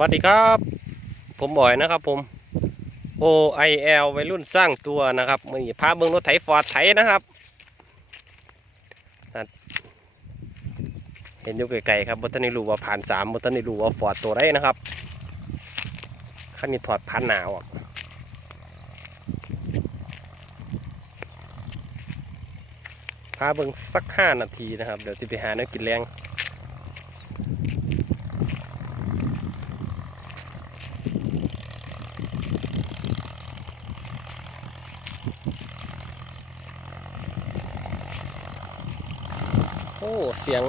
วัสดีครับ ผมบอยนะครับผม OIL วัยรุ่นสร้างตัวนะครับมือนี้พาเบิ้งรถไถฟอร์ดไถนะครับเห็นอยู่ไกลๆครับบทันได้รู้ว่าผ่านสามบทันได้รู้ว่าฟอร์ดตัวไรนะครับคันนี้ถอดพันหนาวอะพาเบิ้งสักห้านาทีนะครับ เดี๋ยวจะไปหาเนื้อกินแรง โอ้เสียง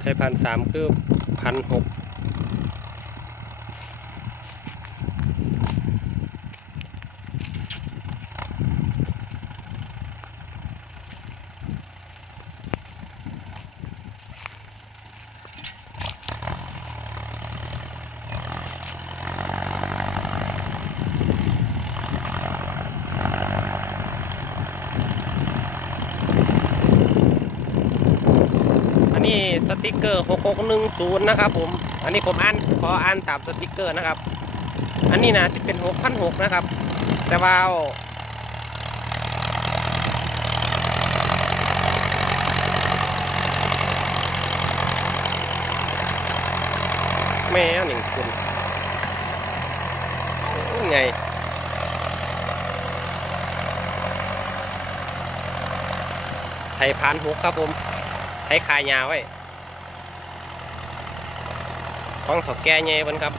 ไทยพันสามคือพันหกอันนี้ส ติกเกอร์ 6610 นะครับผม อันนี้ผมอ่านขออ่านตามสติกเกอร์นะครับ อันนี้นะที่เป็น6,600นะครับ แต่ว่าแม่หนึ่งคนไงไทยพานหกครับผมไทยคายาไว้ ของถอแก่เงี้ยมันครับ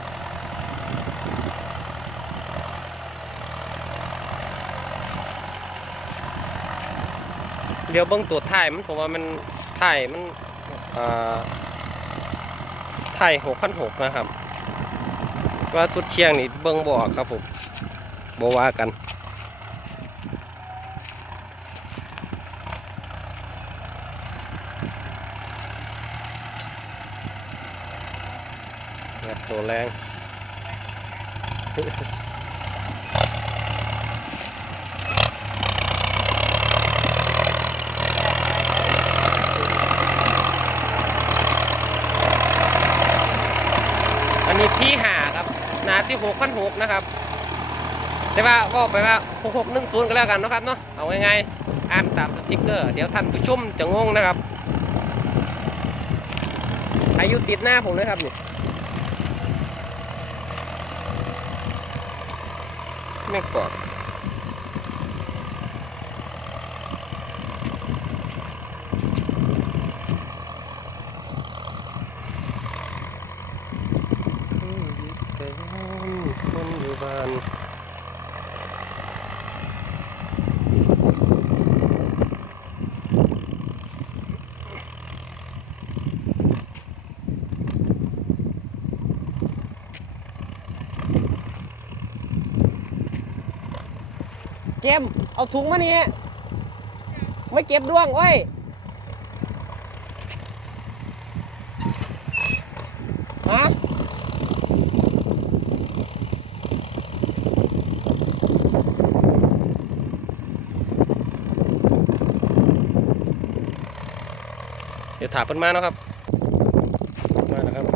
เดี๋ยวเบิ้งตัวท้ายมันผมว่ามันท้ายมันท้ายหกพันหกนะครับ ว่าสุดเชียงนี่เบิ้งบออกครับผมบว่ากัน งัดแรงอันนี้ที่หาครับหนาที่หกพันหกนะครับ แต่ว่าก็ไปว่าหกหกหนึ่งศูนย์ก็แล้วกันนะครับเนาะเอาง่ายๆอ่านตามสติ๊กเกอร์ เดี๋ยวท่านผู้ชมจะงงนะครับอายุติดหน้าผมเลยครับนี่ ไม่กรอดคนอยู่บ้าน เกมเอาถุงมานี่ไม่เก็บด้วงโอ้ยฮะเดี๋ยวถามเพิ่นมาเนาะครับ มาแล้วครับ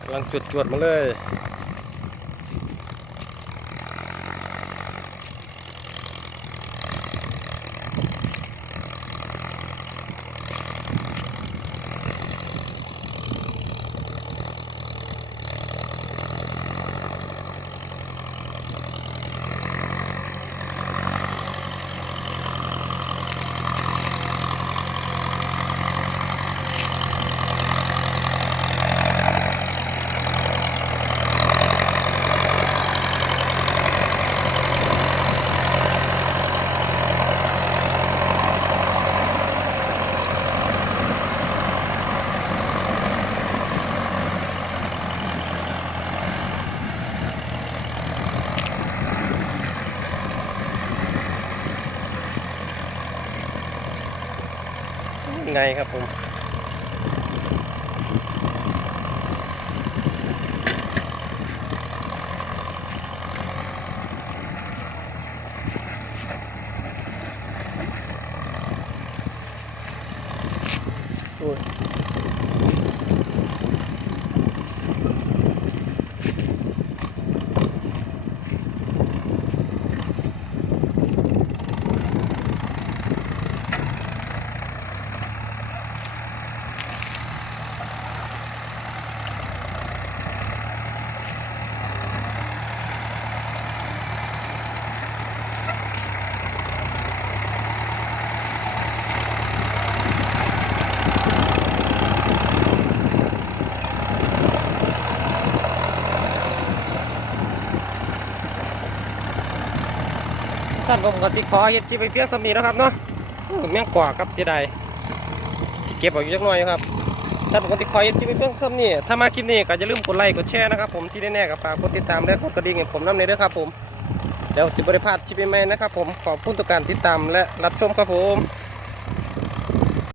กำลังจวดจวดๆมาเลย ไงครับผม ท่านผมก็ติขอเย็ดจีไปเพียงสำนีนะครับเนาะแม่งกว่าครับเสียดายเก็บออกอยู่จักหน่อยครับท่านผมก็ติขอเย็ดจีไปเพียงสมีถ้ามาคลิปนี้ก็อย่าลืมกดไลค์กดแชร์นะครับผมที่แน่ๆกับฝากกดติดตามและกดกระดิ่งให้ผมน้ำในด้วยครับผมเดี๋ยวสิบริพาทชิปใหม่นะครับผมขอบคุณตุกการติดตามและรับชมครับผม